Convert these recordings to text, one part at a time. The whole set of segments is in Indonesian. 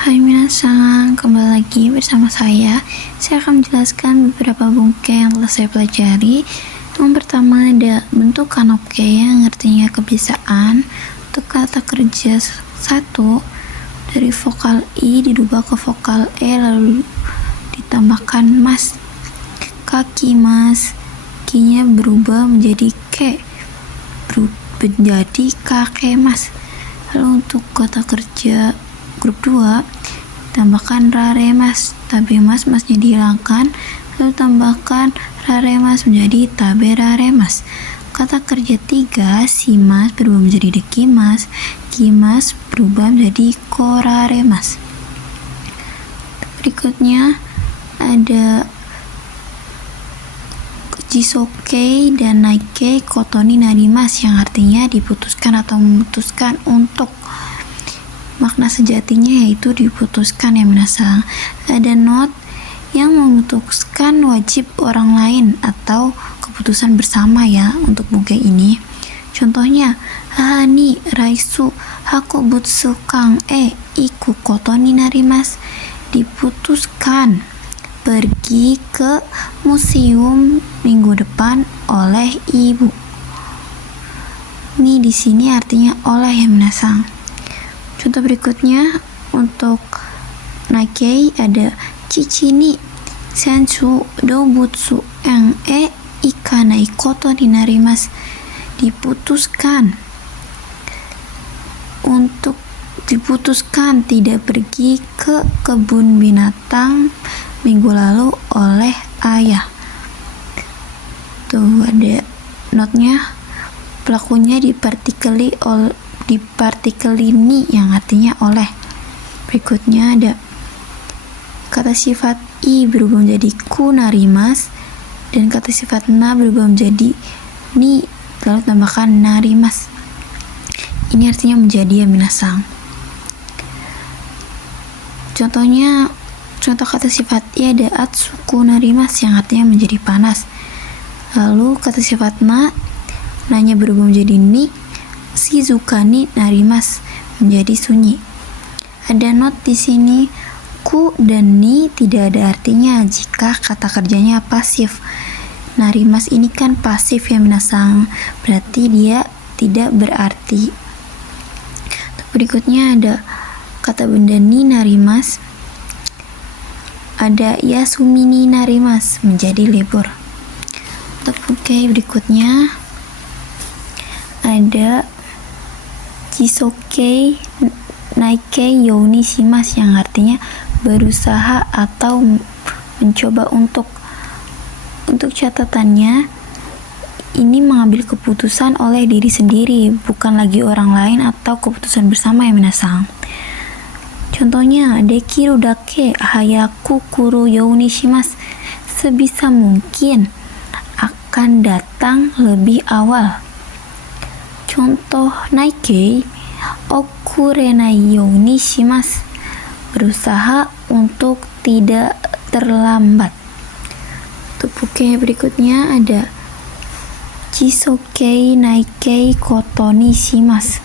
Hai minasan, kembali lagi bersama saya. Saya akan menjelaskan beberapa bungke yang telah saya pelajari. Yang pertama ada bentuk kanoke yang artinya kebiasaan. Untuk kata kerja 1, dari vokal I dirubah ke vokal E lalu ditambahkan mas. Kaki mas, kinya berubah menjadi ke, menjadi kakek mas. Lalu untuk kata kerja grup 2, tambahkan raremas, tabe mas, masnya dihilangkan, lalu tambahkan raremas menjadi tabe raremas. Kata kerja 3, si mas berubah menjadi dekimas, kimas berubah menjadi koraremas. Berikutnya ada jisoke dan naike kotoni narimas yang artinya diputuskan atau memutuskan untuk. Makna sejatinya yaitu diputuskan ya minasan. Ada not yang memutuskan wajib orang lain atau keputusan bersama ya untuk bungke ini. Contohnya, hahani raisu hakobutsu kang iku kotoni narimas, diputuskan pergi ke museum minggu depan oleh ibu. Ini di sini artinya oleh ya minasan. Contoh berikutnya untuk naikei ada chichini sensu dobutsu en ikanai koto dinarimas, diputuskan tidak pergi ke kebun binatang minggu lalu oleh ayah. Tuh ada notnya, pelakunya dipartikeli ini yang artinya oleh. Berikutnya ada kata sifat i berubah menjadi ku narimas dan kata sifat na berubah menjadi ni lalu tambahkan narimas. Ini artinya menjadi ya minasan. Contoh kata sifat i ada atsuku narimas yang artinya menjadi panas. Lalu kata sifat na, nanya berubah menjadi ni, shizukani narimas menjadi sunyi. Ada not di sini, ku dan ni tidak ada artinya jika kata kerjanya pasif. Narimas ini kan pasif ya minasan, berarti dia tidak berarti. Berikutnya ada kata benda ni narimas, ada yasumini narimas menjadi libur. Oke, berikutnya ada jisoke naike yoni shimas yang artinya berusaha atau mencoba untuk. Untuk catatannya, ini mengambil keputusan oleh diri sendiri, bukan lagi orang lain atau keputusan bersama ya minasan. Contohnya, dekiru dake hayaku kuru yoni shimas, sebisa mungkin akan datang lebih awal. Contoh naike okurenai yoni shimas, berusaha untuk tidak terlambat. Oke, berikutnya ada jisoke naike kotoni shimas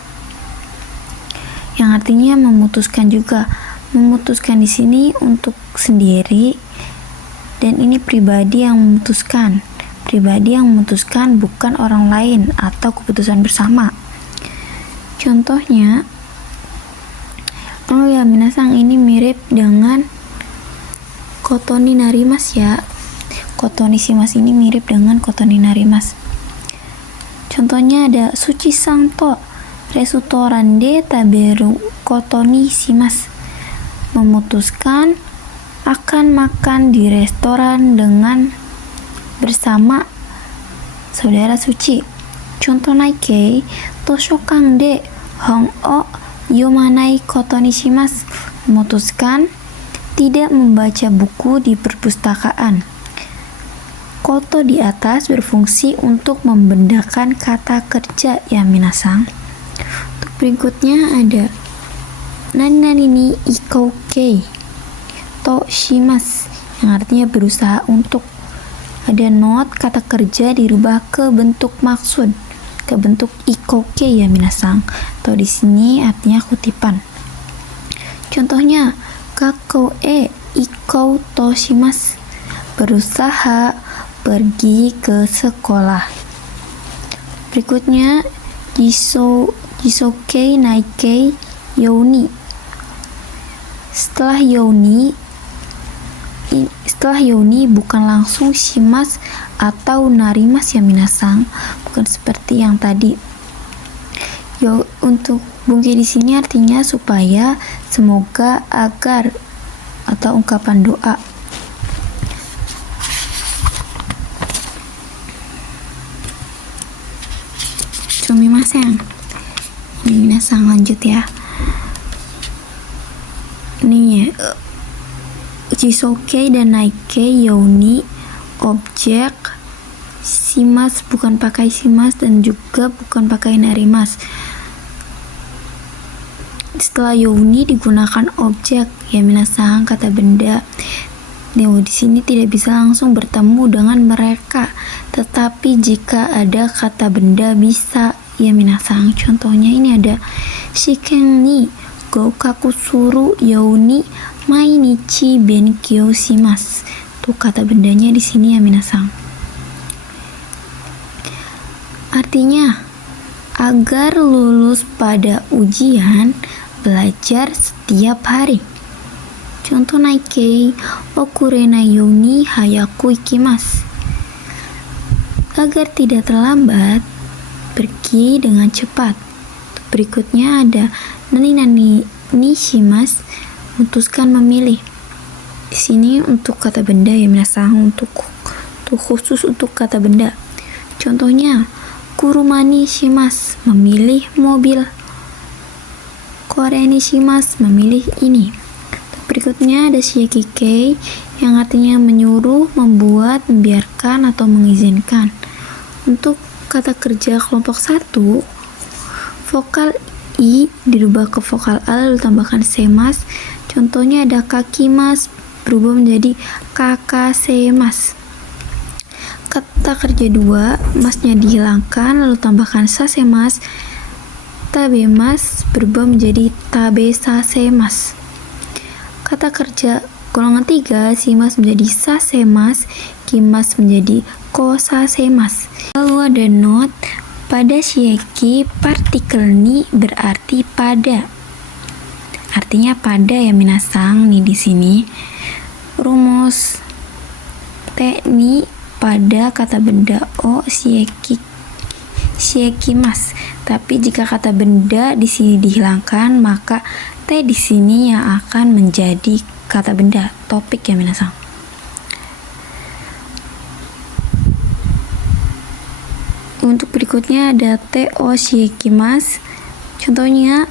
yang artinya memutuskan juga. Memutuskan di sini untuk sendiri dan ini pribadi yang memutuskan. Pribadi yang memutuskan, bukan orang lain atau keputusan bersama. Contohnya, minasan ini mirip dengan kotoni narimas ya. Kotoni shimas ini mirip dengan kotoni narimas. Contohnya ada suchi santo restoran de taberu kotoni shimas, memutuskan akan makan di restoran dengan bersama saudara Suci. Contoh naike toshokan de hon o yomanai kotoni shimas, memutuskan tidak membaca buku di perpustakaan. Koto di atas berfungsi untuk membedakan kata kerja ya minasan. Untuk berikutnya ada nani ni ikouke to shimas yang artinya berusaha untuk. Ada not kata kerja dirubah ke bentuk maksud, ke bentuk ikouke ya minasan. Atau di sini artinya kutipan. Contohnya, kakao ikou to shimasu, berusaha pergi ke sekolah. Berikutnya, jisokei naikei youni. Setelah Yoni bukan langsung shimas atau narimas ya minasang, bukan seperti yang tadi. Untuk bunki di sini artinya supaya, semoga, agar, atau ungkapan doa. Sumimasen. Ini minasang lanjut ya. Ini ya. Jisokei dan naikei yoni, objek shimas bukan pakai shimas dan juga bukan pakai narimas. Setelah yoni digunakan objek ya minasang, kata benda. Di sini tidak bisa langsung bertemu dengan mereka, tetapi jika ada kata benda bisa ya minasang. Contohnya ini ada shiken ni goukaku suru yoni mainichi benkyou shimasu. Tuh kata bendanya di sini ya minasang. Artinya agar lulus pada ujian, belajar setiap hari. Contoh naikei okurenai yoni hayaku ikimasu. Agar tidak terlambat, pergi dengan cepat. Berikutnya ada nani ni shimasu, memutuskan memilih. Di sini untuk kata benda ya minasang, untuk khusus untuk kata benda. Contohnya kuruma ni shimasu, memilih mobil. Kore ni shimasu, memilih ini. Berikutnya ada shiekikei yang artinya menyuruh, membuat, membiarkan, atau mengizinkan. Untuk kata kerja kelompok 1, vokal i dirubah ke vokal a lalu tambahkan semas. Contohnya ada kakimas berubah menjadi kakasemas. Kata kerja 2, masnya dihilangkan lalu tambahkan sasemas. Tabemas berubah menjadi tabesasemas. Kata kerja golongan 3, shimas menjadi sasemas, kimas menjadi kosasemas. Lalu ada note, pada shieki partikel ni berarti pada. Artinya pada ya minasang nih di sini. Rumus te ni pada kata benda o shiekimas. Tapi jika kata benda di sini dihilangkan, maka te di sini yang akan menjadi kata benda, topik ya minasang. Untuk berikutnya ada te o shiekimas. Contohnya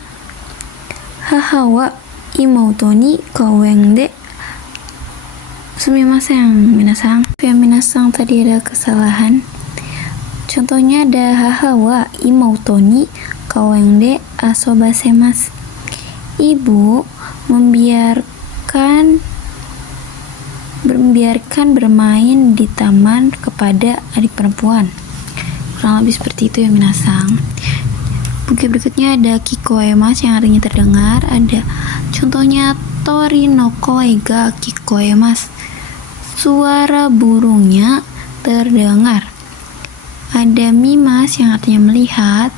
haha wa imouto ni kouen de sumimasen minasang. Ya minasang, tadi ada kesalahan. Contohnya ada haha wa imouto ni kouen de asobasemasu. Ibu membiarkan bermain di taman kepada adik perempuan. Kurang lebih seperti itu ya minasang. Buku berikutnya ada kikoemas yang artinya terdengar. Ada contohnya tori no koe ga kikoemas, suara burungnya terdengar. Ada mimas yang artinya melihat.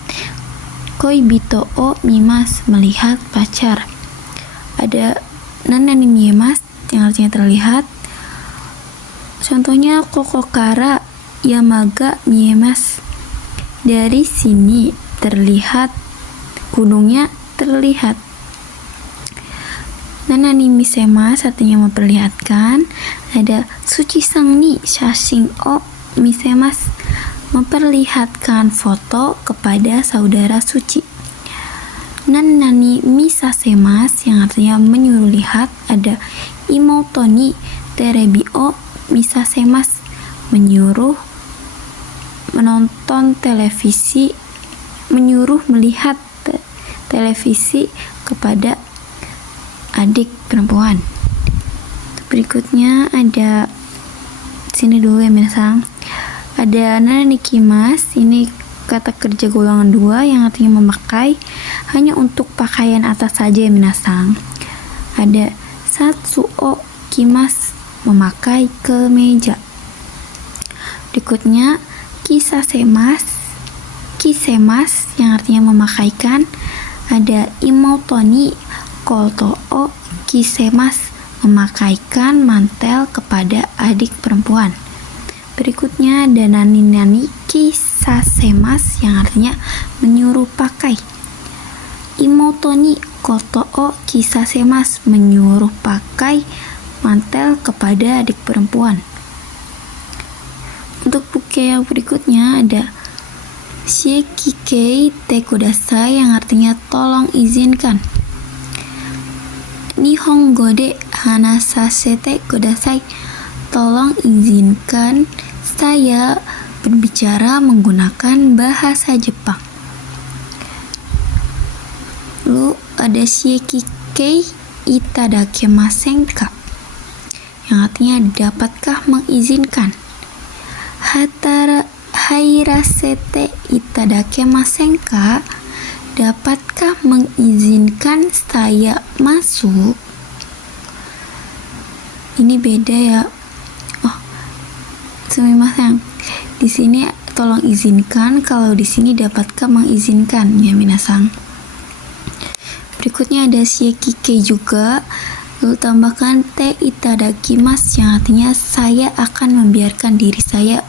Koibito o mimas, melihat pacar. Ada nanani miemas yang artinya terlihat. Contohnya kokokara yamaga miemas, dari sini terlihat gunungnya terlihat. Nanani misemas artinya memperlihatkan. Ada suchi-san ni shashin o misemas, memperlihatkan foto kepada saudara Suci. Nanani misasemas yang artinya menyuruh lihat. Ada imouto ni terebi o misasemas, menyuruh menonton televisi, menyuruh melihat televisi kepada adik perempuan. Berikutnya ada sini dulu ya minasang. Ada nananikimas, ini kata kerja golongan 2 yang artinya memakai, hanya untuk pakaian atas saja ya minasang. ada satsuo kimas, memakai kemeja. Berikutnya kisemas yang artinya memakaikan. Ada imotoni koto o kisemas, memakaikan mantel kepada adik perempuan. Berikutnya ada nani kisasemas yang artinya menyuruh pakai. Imotoni koto o kisasemas, menyuruh pakai mantel kepada adik perempuan. Untuk buku yang berikutnya ada shiekikei te kudasai yang artinya tolong izinkan. Nihongo de hanasasete kudasai, tolong izinkan saya berbicara menggunakan bahasa Jepang. Lalu ada shiekikei itadakemasen ka, yang artinya dapatkah mengizinkan. Hairasete itadakemasen ka, dapatkah mengizinkan saya masuk? Ini beda ya. Oh, sumimasen. Di sini tolong izinkan, kalau di sini dapatkah mengizinkan ya minasang. Berikutnya ada shiekikei juga. Lalu tambahkan te itadakimasu yang artinya saya akan membiarkan diri saya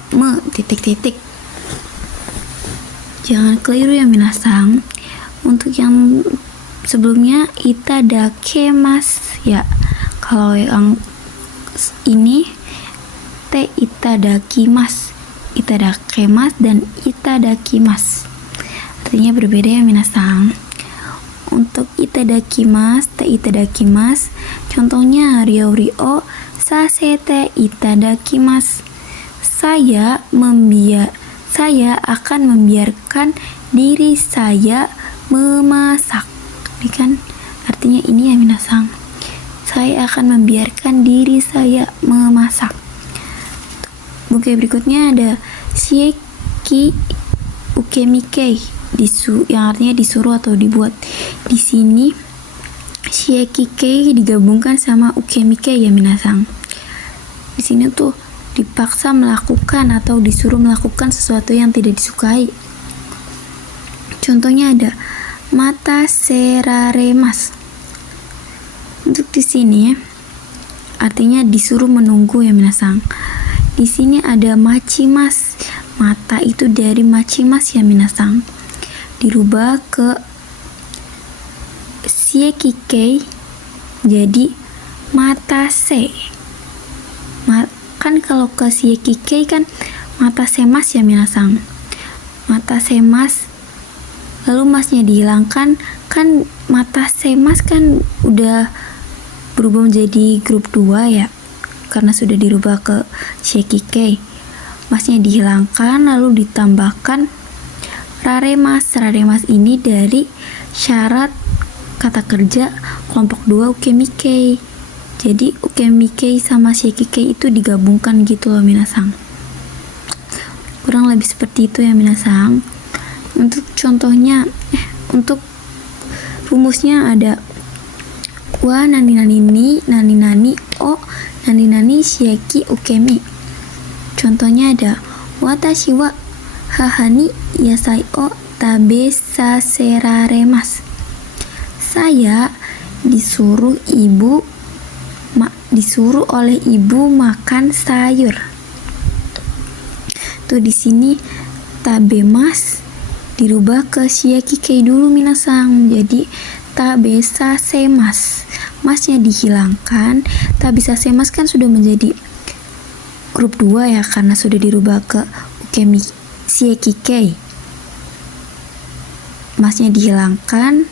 Jangan keliru ya minasang. Untuk yang sebelumnya itadakimasu ya. Kalau yang ini te itadakimasu. Itadakimasu dan itadakimasu. Artinya berbeda ya minasang. Untuk itadakimasu, te itadakimasu, contohnya ryo sasete itadakimasu. Saya akan membiarkan diri saya memasak. Ini kan artinya ini ya minasang. Saya akan membiarkan diri saya memasak. Buku berikutnya ada shieki ukemikei, yang artinya disuruh atau dibuat. Di sini shiekikei digabungkan sama ukemikei ya minasang. Di sini tuh dipaksa melakukan atau disuruh melakukan sesuatu yang tidak disukai. Contohnya ada mata seraremas. Untuk di sini artinya disuruh menunggu ya minasang. Di sini ada machimas. Mata itu dari machimas ya minasang. Dirubah ke shiekikei jadi matase. Kan kalau ke shiekikei kan matasemas ya minasang. Matasemas, lalu masnya dihilangkan, kan matasemas kan udah berubah menjadi grup 2 ya, karena sudah dirubah ke shiekikei. Masnya dihilangkan lalu ditambahkan raremas. Raremas ini dari syarat kata kerja kelompok 2 ukemikei. Jadi ukemikei sama shiekikei itu digabungkan gitu loh minasang. Kurang lebih seperti itu ya minasang. Untuk contohnya, untuk rumusnya ada wa nani o nani shieki ukemi. Contohnya ada watashi wa hahani yasai o tabe saseraremas. Saya disuruh oleh ibu makan sayur. Tuh di sini tabemas dirubah ke shiekikei dulu minasang. Jadi tabesasemas. Masnya dihilangkan. Tabesasemas kan sudah menjadi grup 2 ya, karena sudah dirubah ke shiekikei. Masnya dihilangkan,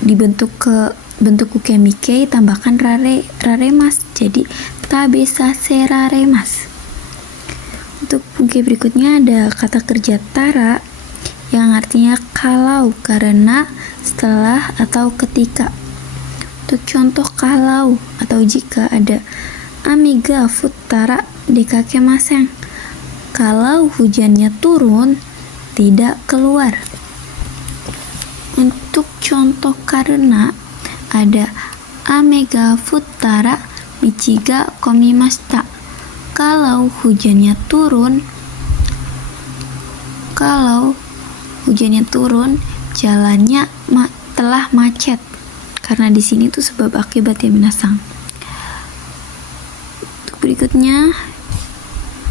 dibentuk ke bentuk ukemikei, tambahkan raremas jadi tabesaseraremas. Untuk buku berikutnya ada kata kerja tara yang artinya kalau, karena, setelah, atau ketika. Untuk contoh kalau atau jika ada amiga futara dekakemasen, kalau hujannya turun tidak keluar. Untuk contoh karena ada ame ga futtara michi ga komimashita. Kalau hujannya turun, jalannya telah macet. Karena di sini tuh sebab akibat ya minasang. Berikutnya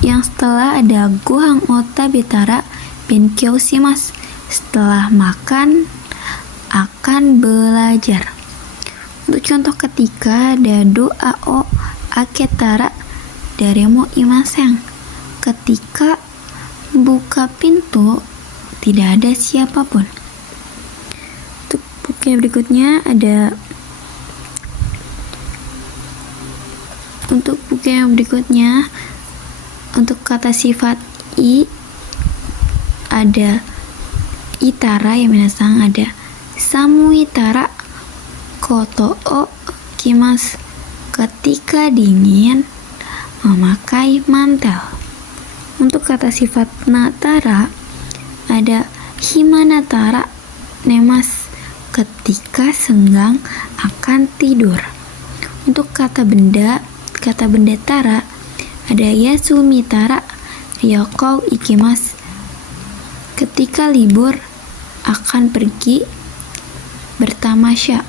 yang setelah ada gohan o tabetara benkyou shimasu. Setelah makan akan belajar. Untuk contoh ketiga ada doa o aketara daremo imasen. Ketika buka pintu tidak ada siapapun. Untuk buku berikutnya ada untuk kata sifat i ada itara ya minasang, ada samu itara koto o kimasu. Ketika dingin memakai mantel. Untuk kata sifat natara ada himanatara nemas. Ketika senggang akan tidur. Untuk kata benda tara ada yasumitara ryokou ikimasu. Ketika libur akan pergi bertamasya.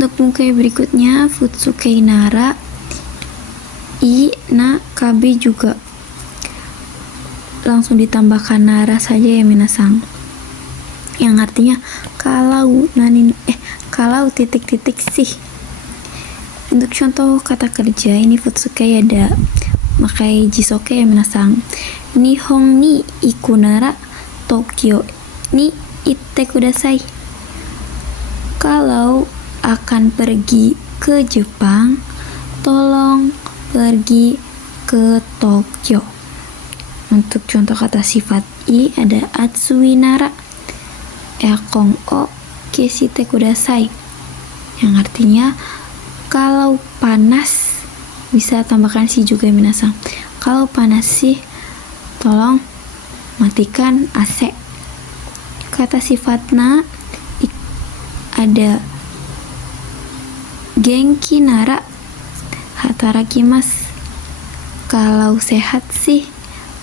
Untuk buku berikutnya futsukei nara i na kabe juga langsung ditambahkan nara saja ya minasang, yang artinya kalau titik-titik sih. Untuk contoh kata kerja ini futsukei ada makai jisoke ya minasang. Nihon ni iku nara Tokyo ni itte kudasai. Kalau akan pergi ke Jepang, tolong pergi ke Tokyo. Untuk contoh kata sifat i ada atsui nara eakon o keshite kudasai, yang artinya kalau panas, bisa tambahkan si juga minasang. Kalau panas sih, tolong matikan AC. Kata sifatna ada genki nara hatarakimasu. Kalau sehat sih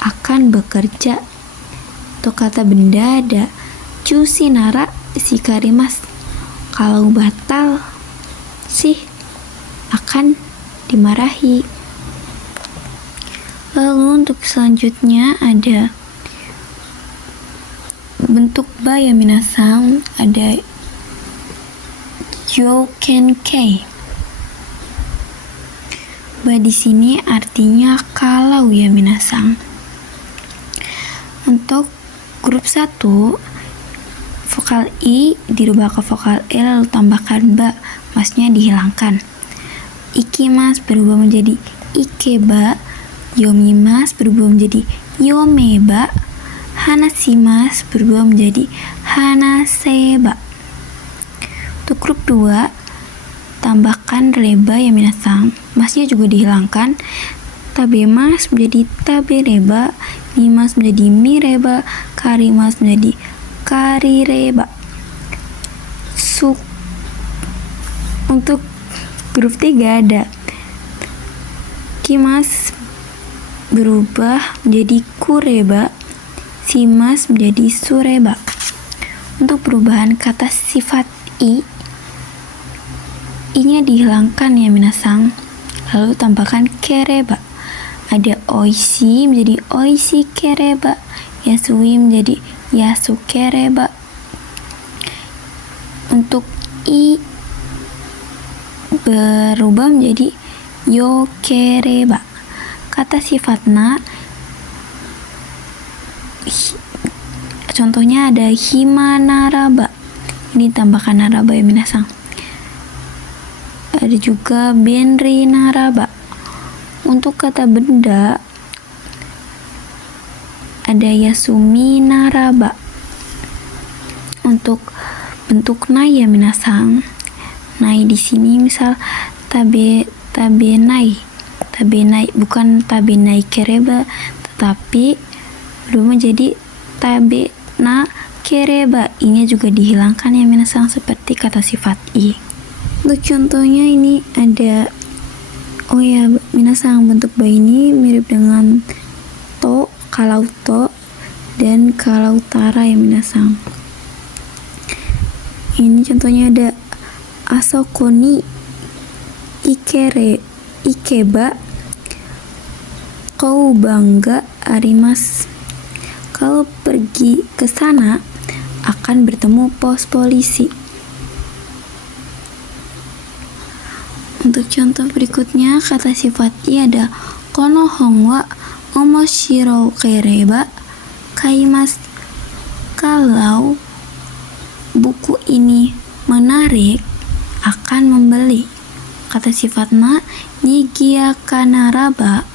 akan bekerja. Untuk kata benda ada cusi nara shikarimasu. Kalau batal sih akan dimarahi. Lalu untuk selanjutnya ada bentuk ba ya minasang, ada youkenkei. Ba di sini artinya kalau ya minasang. Untuk grup 1 vokal i dirubah ke vokal e lalu tambahkan ba, masnya dihilangkan. Ikimas berubah menjadi ikeba, yomimas berubah menjadi yomeba, hanashimas berubah menjadi hanaseba. Untuk grup 2 tambahkan reba ya minasang, masnya juga dihilangkan. Tabemas menjadi tabereba, mimas menjadi mireba, karimas menjadi karireba. Untuk grup 3 ada kimas berubah menjadi kureba, simas menjadi sureba. Untuk perubahan kata sifat i-nya dihilangkan ya minasang, lalu tambahkan kereba. Ada oishi menjadi oishi kereba, yasui menjadi yasu kereba. Untuk i berubah menjadi yokereba. Kata sifatna contohnya ada himanaraba, ini tambahkan naraba ya minasang. Ada juga benri naraba. Untuk kata benda ada yasumi naraba. Untuk bentuk nai ya minasang, nai di sini misal tabe nai, bukan tabe nai kereba, tetapi belum menjadi tabe na Ikereba, ini juga dihilangkan ya minasang, seperti kata sifat i. Untuk contohnya ini ada, oh ya minasang, bentuk ba ini mirip dengan to, kalau to, dan kalau tara ya minasang. Ini contohnya ada asoko ni ikeba kau bangga arimas. Kalau pergi ke sana akan bertemu pos polisi. Untuk contoh berikutnya, kata sifat i ada kono hongwa omoshiro kereba kaimas. Kalau buku ini menarik, akan membeli. Kata sifat na nigia kanaraba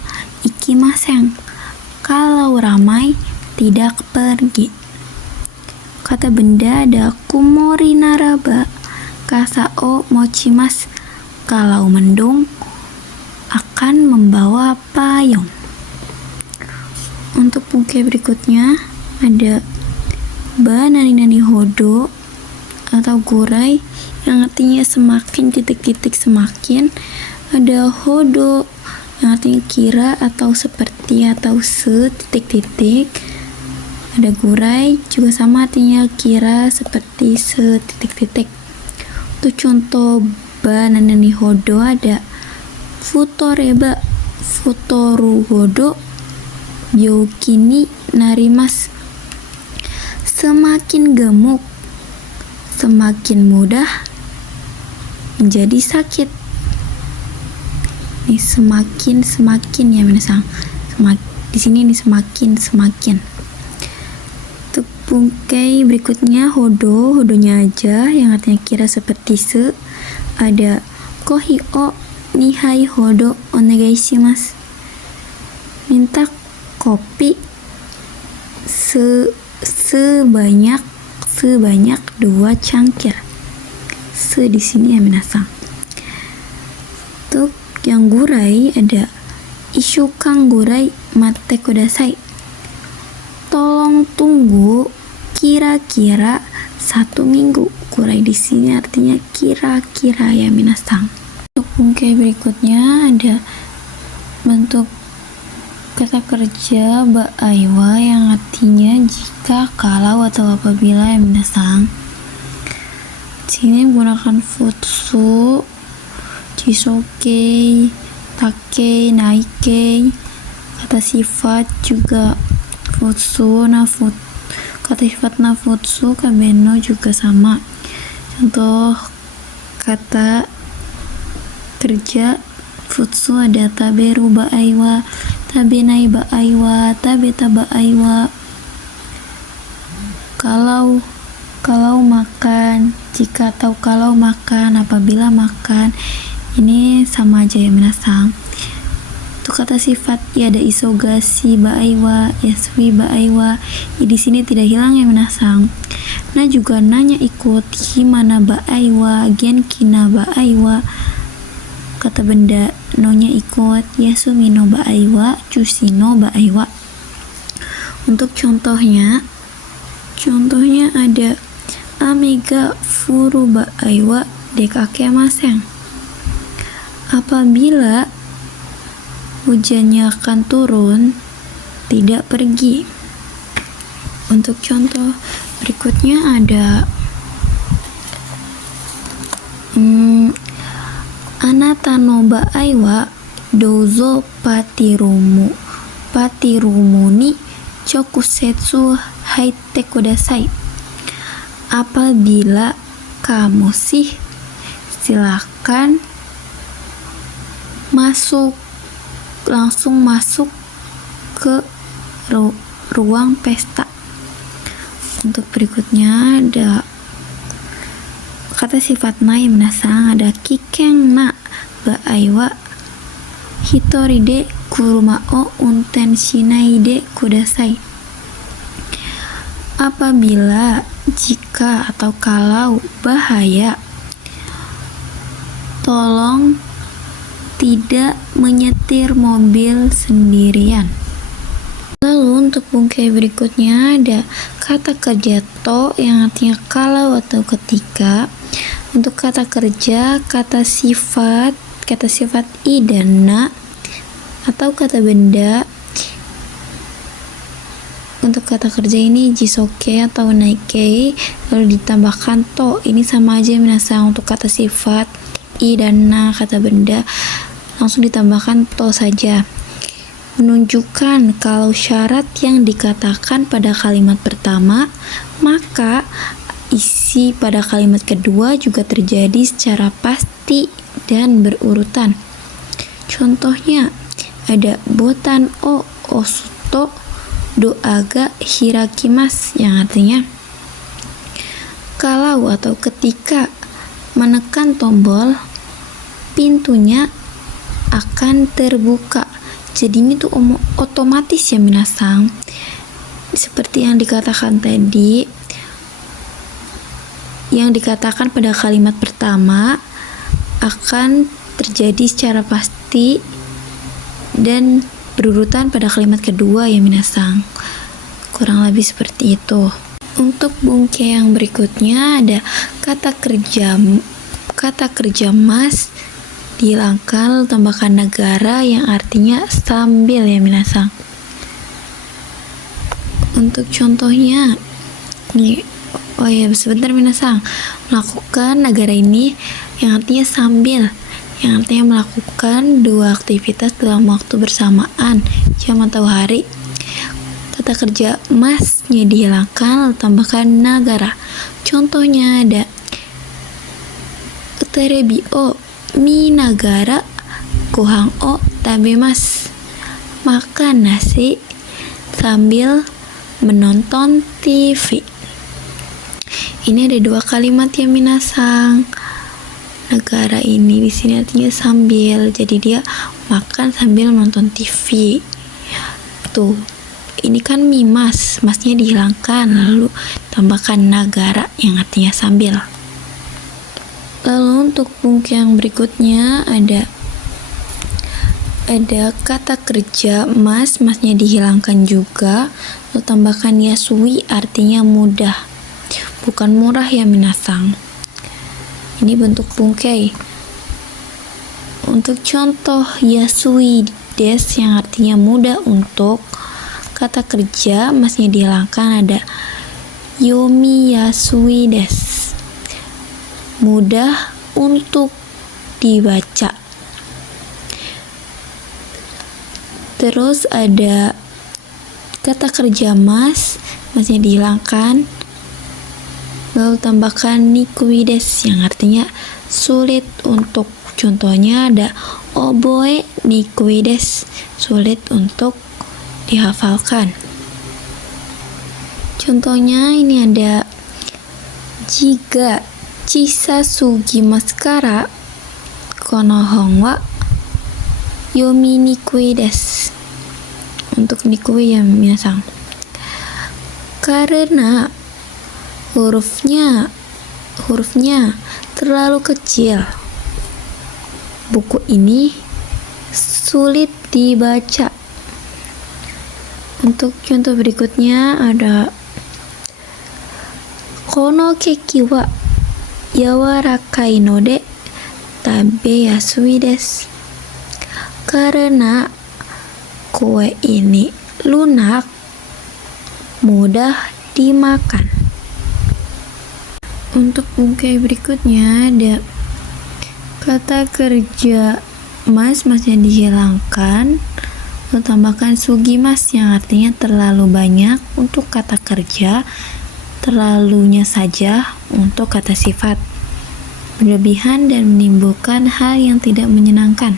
ikimasen. Kalau ramai, tidak pergi. Kata benda ada kumori naraba kasao mochimas. Kalau mendung, akan membawa payung. Untuk buku berikutnya ada ba nani hodo atau gurai yang artinya semakin titik-titik semakin. Ada hodo yang artinya kira atau seperti atau se titik-titik. Ada gurai juga sama artinya kira seperti se titik-titik. Untuk contoh ba nani hodo ada futoreba futoru hodo yokini narimas. Semakin gemuk, semakin mudah menjadi sakit. Ini semakin ya minasang. Di sini ini semakin. Untuk bungkai berikutnya hodonya aja yang artinya kira seperti se. Ada kohi o nihai hodo onegai shimasu. Minta kopi sebanyak 2 cangkir. Se di sini ya minasang. Untuk yang gurai ada ishukan gurai mate kudasai. Tolong tunggu kira-kira 1 minggu. Gurai di sini artinya kira-kira ya minasang. Untuk bungkai berikutnya ada bentuk kata kerja ba aiwa yang artinya jika, kalau, atau apabila ya minasang. Sini menggunakan futsu, chisoke, take, naike. Kata sifat juga futsu, kata sifat na futsu, kabeno juga sama. Contoh kata kerja futsu ada taberu ba aiwa, tabenai ba aiwa, tabeta ba aiwa. Kalau makan, jika atau kalau makan, apabila makan. Ini sama aja ya minasang. Untuk kata sifat ya ada isogasi ba aiwa, yasui ba aiwa. Ya, di sini tidak hilang ya minasang. Nah juga nanya ikut himana ba aiwa, genkina ba aiwa. Kata benda nonya ikut yasumi no ba aiwa, chushi no ba aiwa. Untuk contohnya ada amega furu ba aiwa dekakemasen. Apabila hujannya akan turun, tidak pergi. Untuk contoh berikutnya ada anata no ba aiwa douzo patirumu ni chokusetsu haite kudasai. Apabila kamu sih, silakan langsung masuk ke ruang pesta. Untuk berikutnya ada kata sifat na yang minasang, ada kiken na ba aiwa hitori de kuruma o unten shinai de kudasai. Apabila, jika, atau kalau bahaya, tolong tidak menyetir mobil sendirian. Lalu untuk bungkai berikutnya ada kata kerja to yang artinya kalau atau ketika. Untuk kata kerja, kata sifat i dan na, atau kata benda. Untuk kata kerja ini jisoke atau naike lalu ditambahkan to. Ini sama aja minasang. Untuk kata sifat i dan na, kata benda, langsung ditambahkan to saja. Menunjukkan kalau syarat yang dikatakan pada kalimat pertama, maka isi pada kalimat kedua juga terjadi secara pasti dan berurutan. Contohnya ada botan o osuto doaga hirakimas yang artinya kalau atau ketika menekan tombol pintunya akan terbuka. Jadi ini tuh otomatis ya minasang. Seperti yang dikatakan tadi, yang dikatakan pada kalimat pertama akan terjadi secara pasti dan berurutan pada kalimat kedua ya minasang. Kurang lebih seperti itu. Untuk bungkai yang berikutnya ada kata kerja mas dihilangkan, tambahkan negara yang artinya sambil ya minasang. Untuk contohnya nih, oh ya sebentar minasang, melakukan negara ini yang artinya sambil, yang artinya melakukan dua aktivitas dalam waktu bersamaan, jam atau hari. Kata kerja masnya dihilangkan lalu tambahkan negara. Contohnya ada terebi o mi nagara gohang o tabemas, makan nasi sambil menonton TV. Ini ada dua kalimat ya minasang. Negara ini di sini artinya sambil, jadi dia makan sambil menonton TV. Tuh, ini kan masnya dihilangkan lalu tambahkan negara yang artinya sambil. Lalu untuk bungkai yang berikutnya ada kata kerja masnya dihilangkan juga, lalu tambahkan yasui artinya mudah, bukan murah ya minasang. Ini bentuk bungkai. Untuk contoh yasui des yang artinya mudah, untuk kata kerja masnya dihilangkan ada yomi yasui des, mudah untuk dibaca. Terus ada kata kerja masnya dihilangkan lalu tambahkan nikuides yang artinya sulit untuk. Contohnya ada oboe nikuides, sulit untuk dihafalkan. Contohnya ini ada jika chisa sugimasu kara kono hon wa yomi nikui desu. Untuk nikui ya minasang, karena hurufnya terlalu kecil, buku ini sulit dibaca. Untuk contoh berikutnya ada kono keki wa yawarakai node tabe yasui desu, karena kue ini lunak, mudah dimakan. Untuk bungkai berikutnya ada kata kerja masnya dihilangkan lalu tambahkan sugimas yang artinya terlalu banyak untuk kata kerja, terlalunya saja untuk kata sifat, berlebihan dan menimbulkan hal yang tidak menyenangkan.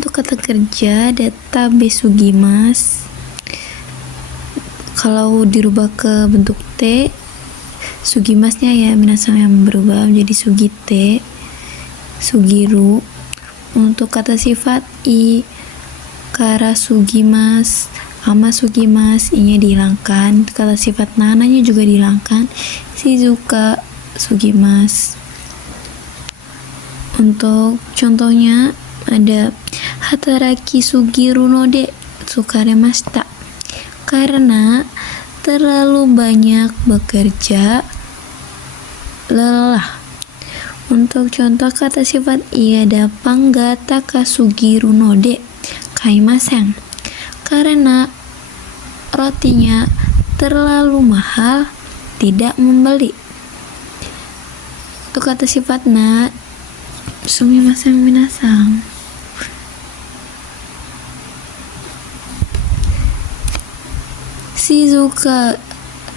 Untuk kata kerja ada tabe sugimas, kalau dirubah ke bentuk T, sugimasnya ya minasang yang berubah menjadi sugite, sugiru. Untuk kata sifat i, kara sugimas, ama sugimas, i-nya dihilangkan. Kata sifat nananya juga dihilangkan, shizuka sugimas. Untuk contohnya ada hataraki sugiru node tsukaremashita, karena terlalu banyak bekerja, lelah. Untuk contoh kata sifat iada panggata kasugiru node kaimasen, karena rotinya terlalu mahal, tidak membeli. Untuk kata sifat na, sumimasen minasang.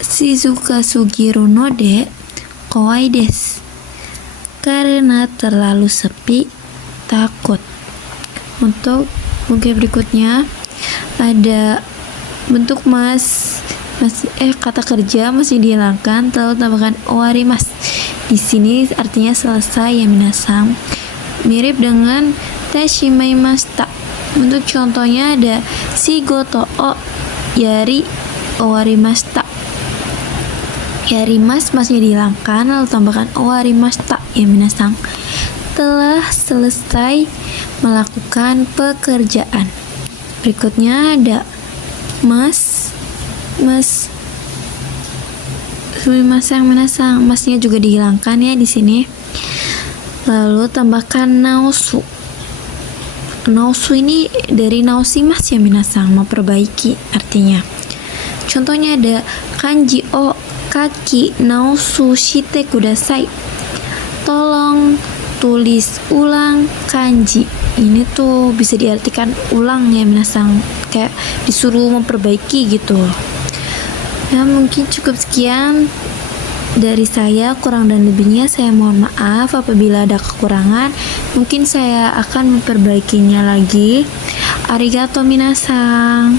Shizuka sugiru node kowai desu, karena terlalu sepi, takut. Untuk mungkin berikutnya ada bentuk kata kerja masih dihilangkan, lalu tambahkan owarimasu. Di sini artinya selesai ya minasang. Mirip dengan teshimaimashita. Untuk contohnya ada shigoto o yari owarimashita. Yarimas masih dihilangkan, lalu tambahkan owarimashita ya minasang. Telah selesai melakukan pekerjaan. Berikutnya ada sumimasen minasang. Masnya juga dihilangkan ya di sini. Lalu tambahkan naosu. Naosu ini dari naosimas ya minasang, memperbaiki artinya. Contohnya ada kanji o kaki naosu shite kudasai. Tolong tulis ulang kanji. Ini tuh bisa diartikan ulang ya minasang, kayak disuruh memperbaiki gitu. Ya mungkin cukup sekian dari saya, kurang dan lebihnya saya mohon maaf apabila ada kekurangan. Mungkin saya akan memperbaikinya lagi. Arigato minasang.